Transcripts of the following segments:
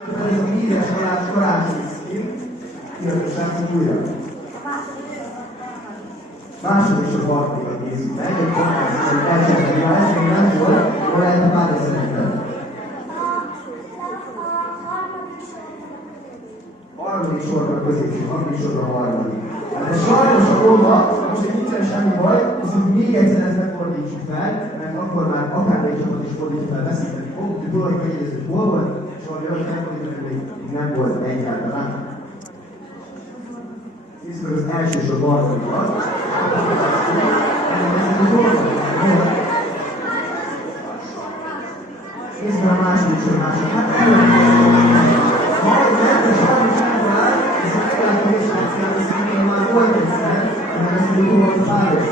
Ez a híres karácsonyi szín, illetve újra. Második és a harmadikat nézzük meg, egy konkászítóan elcsenni rá, ez még nem volt, hol lehet a pár ezerekben. Harmadik sorban középső, harmadik sorban a harmadik. Hát ez sajnos a dolga, most egy nincsen semmi baj, viszont még egyszer ezt megfordítsuk fel, mert akkor már akármelyik csapat is fordítja fel, veszíteni fogunk, hogy tudod, hogy megjegyezzük, hol volt, és valami olyan megfordítani, hogy még nem volt egyáltalán. Nézzük meg az első és a harmadikat. Nézzük meg a második sor, második. Hát és harmadik áll, ez a meglátó és speciál, ez szerintem már volt egyszer, mert ezt úgy volt a pályáz.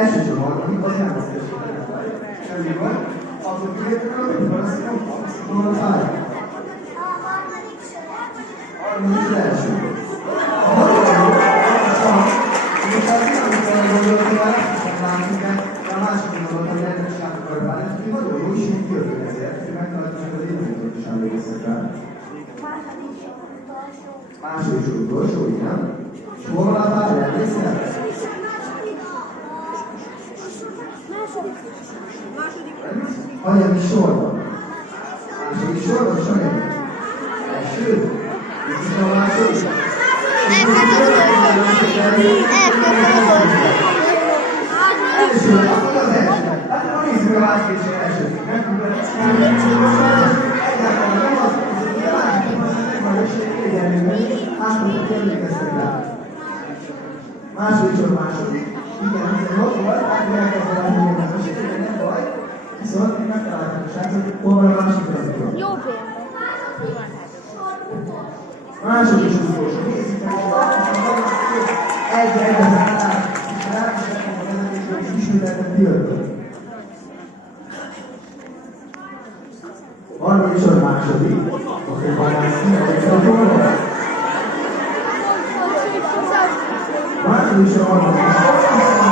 Első és a harmadik, az nem az első. Semmi van. Akkor kivételről, hogy van, azt mondom, a pályáz. Harmadik az első. A harmadik, és az nem gondoltam el, azt látszik el, de a második gondoltam, hogy rendes átokkal válni, hogy nagyon jó is, hogy jövő ezért, hogy megtaláljuk az évőt is emlékszek rá. Második és utolsó, igen. És hol van a pár emlékszel? Hanyadik sorban? Második sorban, és hanyadik? Első? És a második? Első, akkor az első. Hát nem nézzük a második és első. Egyáltalán nem az, hogy a második az a legmagasabb védelmében, hátratok emlékeztek rá. Második sor második. Igen, hiszen ott volt, akkor elkezdve a húgyónak, és nem baj. Viszont még megtaláltam a srácot, hol van a másik rajtról. Jó példa. Második és utolsó. Nézzük meg, hogy egy az állás, és rákisletem a vezetésre, és ismételten tiltod. Harmadik sor második. Akkor Balázs színezett a tornát. Második sor harmadik.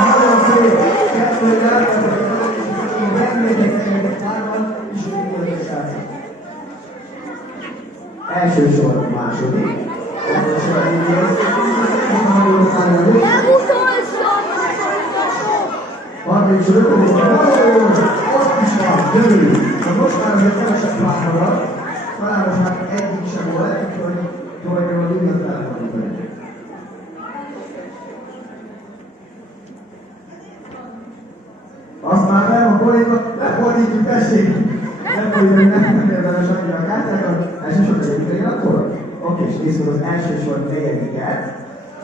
Nagyon szép. Kettő jártak, hogy megnézek neked hárman, és úgy volt a srácok. Első sor második. Nem utolsó! Harmadik sor ötödik. Ott is van, gyönyörű. Most már azért kevesebb plána van. Talán most már egyik sem volt, úgyhogy tulajdonképpen mindent elfordítani. Azt már nem, akkor itt lefordítjuk, tessék! Nem fordítjuk, nem érdemes annyira a kártyákat. Első sor negyedik akkor? Oké, és nézzük az első sor negyediket.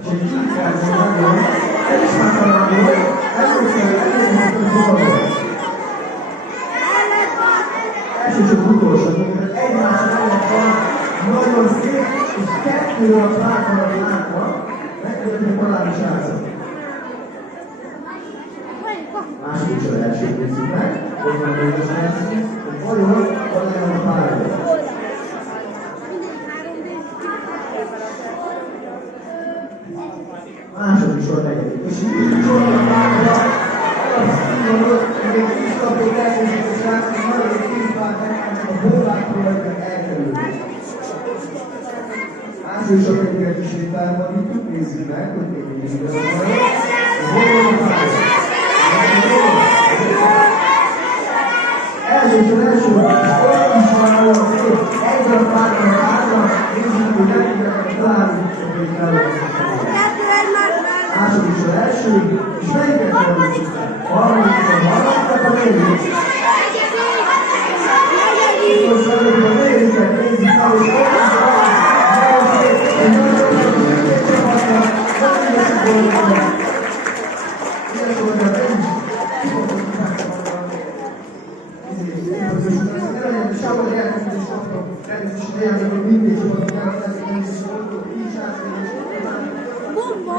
És egy kicsit kell mondani, ez is már talán volt, emlékszel, hogy fogadott. Első sor utolsó, tehát egymás mellett van, nagyon szép, és kettő a párkon látva, megkülönböző találni srácok. Második sor elsőt nézzük meg, ott van a biztos elszín, hogy vajon van-e a párja. Második sor negyedik, és így sorban párja, azt mondod, hogy egy kis kapott elkezdett a srác, hogy nagyon egy kíván megkapcsak a bóváktól, hogy elkerülni. Második sor negyedik ismételni van, nézzük meg, hogy még mindig van. Hol van a párja? Első sor első, ott is van nagyon szép, egy a párban a párban, nézzük, hogy nem tudják találni, hogy felveszünk. Második sor első, és melyiket fordítjuk? Harmadik sor harmadikat, a negyedik. Most előbb a negyediket nézzük meg, és ott is van, nagyon szép, egy nagyon szép csapatnak, nagyon szép volna. Ilyen volna, egy is. Sehol elkezdés kaptam, természetesen eljelenleg, hogy mindig csapatok elkezdett, és voltok, így sárcélés. Bomba!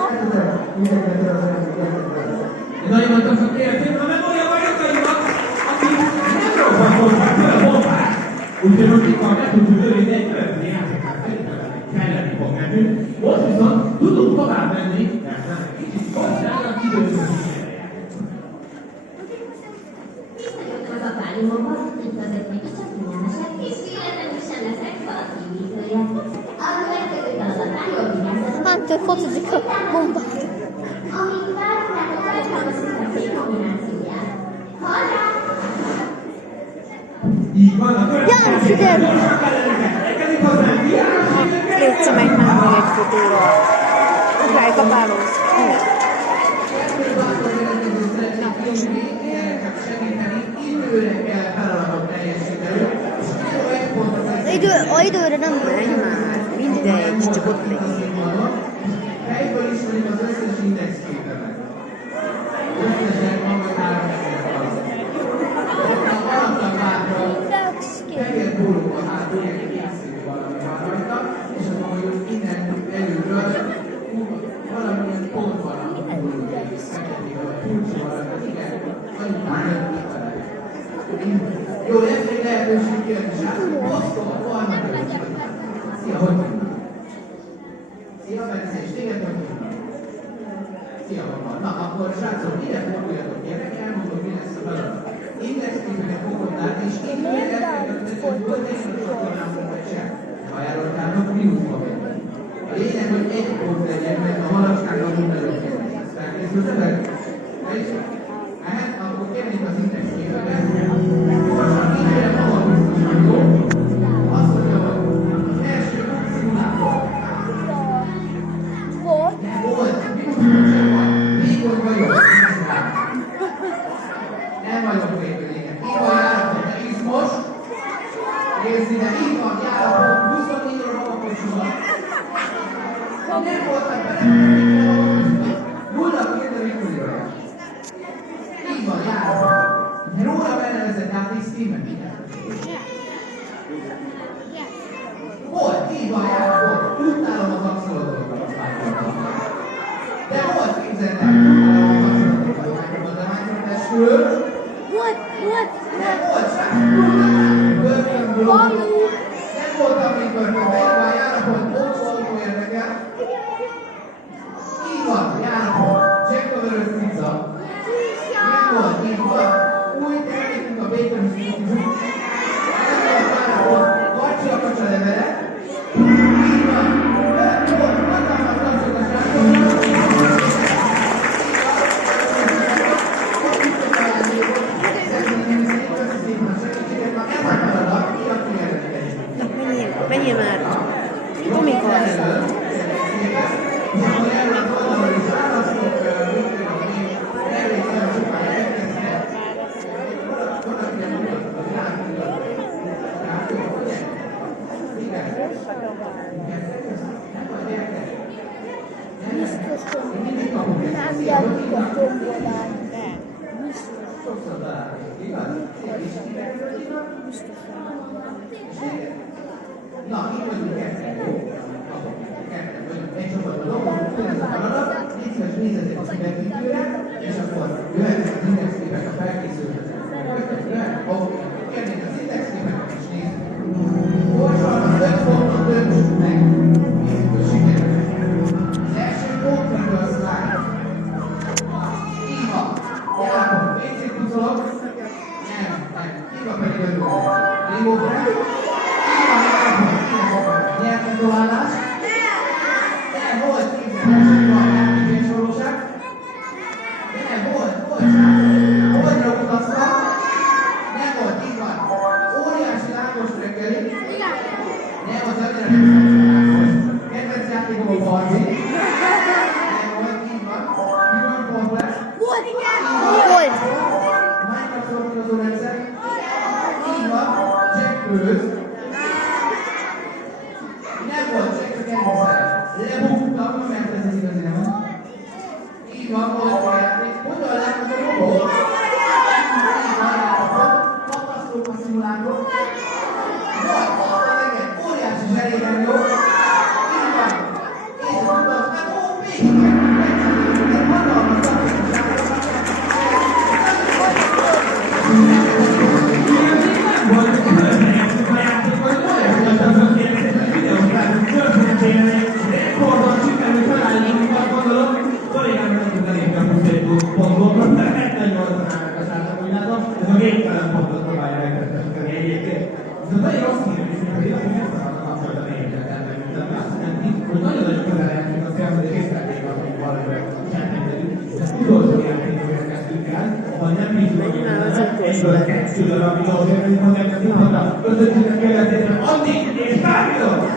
Mindenket az elkezdett. Én nagyon nagyokat kértem a memória bajokaimat, akik nem robbantották fel a bombát. Úgyhogy most itt van, meg tudjuk lőni egy következő játékát, szerintem kelleni fog nekünk. Most viszont tudunk tovább menni, mert már kicsit hozzá, a időt. álmomban, itt azok meg csak kényelmesek, és véletlenül sem leszek valaki vízője. A következő feladatán jól vigyázzatok. Mántől focizik a bomba. Amíg várjátok, alkalmazzuk a szép kombinációját. Hallá! Így van, a következő. Ján, figyelj! Érkezik hozzánk, János! Légy meg már még egy fotóra. Ugrálj, kapálóz. A időre nem Menj már, mindegy, csak ott legyen. Helyből ismerik az összes indexképemet. Összesen maga 3 maradtak hátra, fehér pólók a hátul, ilyen készítő valami van rajta, és akkor mondjuk innen belülről valamilyen pont van a pólók, feketék, vagy kulcsa valami, igen, annyi jön kifele. Jó, lesz még lehetőség kérdés, Boston, vannak ők. Szia, hogy vagy? Szia, Bence, és téged hogy hívnak? Szia, van. Na, akkor srácok, ide forduljatok, gyerek, elmondom, mi lesz a feladat. Indexképeket fogod látni, és így még elkezdődött, hogy volt egy csatornámon vagy sem. Ha eloltálnak, mínuszba menni. A lényeg, hogy egy pont legyen, mert a malacskákkal mindenről kérdezik. Felkészültetek? Akkor kérnék az indexképeket. Gyorsan ide magam biztosan, jó? Azt mondja, hogy az első szimulátor. volt. Volt. Vékony vagyok. Nem vagyok vékony, igen. Így van járatot, de izmos. Nézd ide, így van járatot. 24 óra magakosulat. Nem voltak bele, nulla kérdő Viktoriról. Így van járatot. Róla benevezett játékszímet. Volt, így van járatot. Utálom az axolotlokat, azt láttam. De volt, képzeld el, de Minecraft-esről. Volt. Nem volt, börtönből. Nem voltam még börtönben, így van járatot, autó érdekel. Így van, járatot, Jack a vörös pizza. Így van. Új termékünk a bacon smoothie. Nem volt járatot, kacsi a kacsa levele. Így van. Volt, hatalmas tapsok a srácoknak. Menjél már. Amikor? Nem gyerünk a tombolán. Na, így vagyunk ketten, jó? Ketten vagyunk, egy csapatban dolgozunk, ez a feladat, légy szíves nézzetek a szívekítőre, és akkor jöhetnek az indexképek a felkészültetek. Oké, kérnék az indexképeket is nézzük. Gyorsan az 5 pontot döntsük meg. Nézzük, hogy sikerül. Az első pont pedig a slide. Így van. Járatom, PC-t húzolok. Nem. Így van pedig a jó. Remote-re. Nyertek továllás? Nem, volt 10-es, van játékén sorolság. Nem, volt, Holdra utaztak. Nem volt, így van. Óriási lángos reggeli. Nem, az annyira nem lángos. Kedvenc játékom a Barbie. Nem volt, így van. Milyen komplex? Volt. Minecraft sorozó rendszer. Így van. Jack főz. Nem volt, csak elhiszem. Lebuktam, mert ez az igazi nem. Így van, volt a játék. Hogyan látod a robot? Így van, járatot. Katasztrófa szimulátor. Volt, óriási zserében jó. Így van. És tudod, nem végig kell hatalmas tapasztalatosságot. Rekordon sikerült találni, amit gondolom, kollégámnak nem tud elérni a 25 pontot, mert 78-an állnak a srácok, úgy látom, ez a végtelen pontot próbál próbálja megtettetni egyébként. Viszont nagyon rossz hír is, hogy én megtaláltam kapcsolatban egyetlen meg, ami azt jelenti, hogy nagyon-nagyon közel eltűnt a szerződés észrevétték azt, hogy valamivel sátengedünk. Ez utolsó játékot kezdtünk el, ahol nem bízunk, hogy egyből kettő darab videót érünk, hanem ötödjének életében addig és tárgyalok!